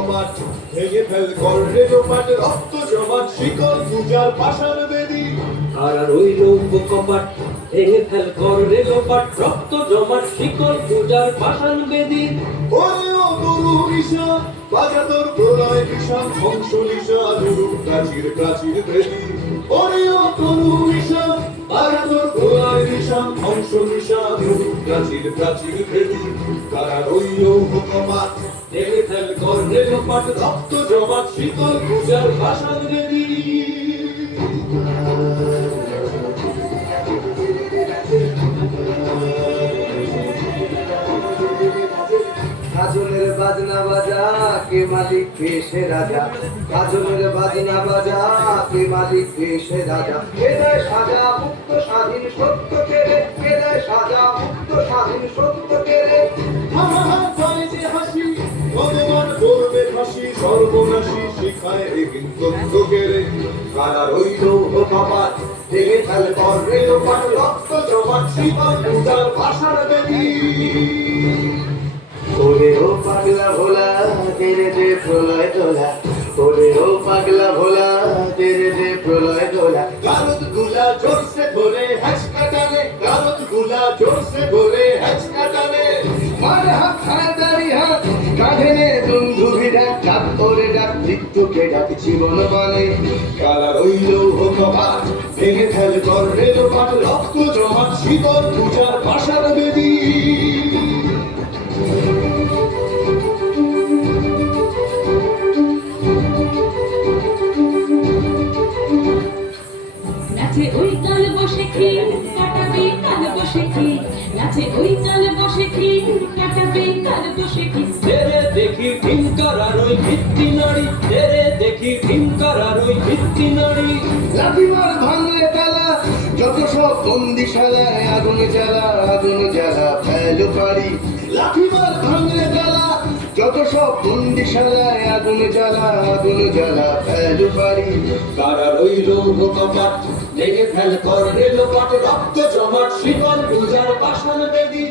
কপাট ভেঙে ফেল কর রে লোপাট রক্ত জমাট শিকল পূজার পাষাণ বেদী কারা রইল কপাট ভেঙে ফেল কর রে লোপাট রক্ত জমাট শিকল পূজার পাষাণ বেদী ওরে ও তরু নিশা বাজা তোর প্রলয় বিষাণ ধ্বংস নিশা দুরূপ প্রাচীর প্রাচীর বেদী ওরে ও তরু নিশা বাজা তোর প্রলয় বিষাণ ধ্বংস নিশা দুরূপ প্রাচীর প্রাচীর বেদী কারা রইল কপাট ভেঙে ফেল কর রে লোপাট রক্ত জমাট শীতল পূজার পাষাণ বেদী কাজলের বাজনা বাজা কে মালিক কে সে রাজা কাজলের বাজনা বাজা কে মালিক কে সে রাজা কে দেয় সাজা মুক্ত স্বাধীন সত্য কেড়ে কে দেয় সাজা মুক্ত স্বাধীন সত্য কেড়ে হাসি যে হাসি ভগবান করবে হাসি সর্বনাশী শিখায় এ কিন্তু কেড়ে কারা রইল কপাট ভেঙে ফেল কর রে লোপাট রক্ত জমাট শীতল পূজার পাষাণ বেদী ওরে ও পাগলা ভোলা তেরে যে প্রলয় দোলা ওরে ও পাগলা ভোলা তেরে যে প্রলয় দোলা গারদ গুলা জোরসে ধরে হ্যাচকা টানে গারদ গুলা জোরসে ধরে হ্যাচকা টানে মারে হাত হাতারি হাত কাঁধে নে বন্ধু ভিড়া ডাক ওরে ডাক মৃত্যুকে ডাক জীবন মানে কারা রইল কপাট ভেঙে ফেল কর রে লোপাট রক্ত জমাট শীতল পূজার পাষাণ বেদী নাচে ওই কাল বসে কি কাটাবে কাল বসে কি নাচে ওই কাল বসে কি কাটাবে কাল বসে কি তেরে দেখি ভিনকার আর ওই ভিত্তি নারী তেরে দেখি ভিনকার আর ওই ভিত্তি নারী লাঠিমার ভাঙলে তালা যত সব বন্দিশালায় আগুন জ্বালা ফেলো পারি লাঠিমার ভাঙলে তালা যত সব বন্দিশালায় আগুন জ্বালা ফেলো পারি কারা রইল কপাট ভেঙে ফেল কর রে লোপাট রক্ত জমাট শীতল পূজার পাষাণ বেদী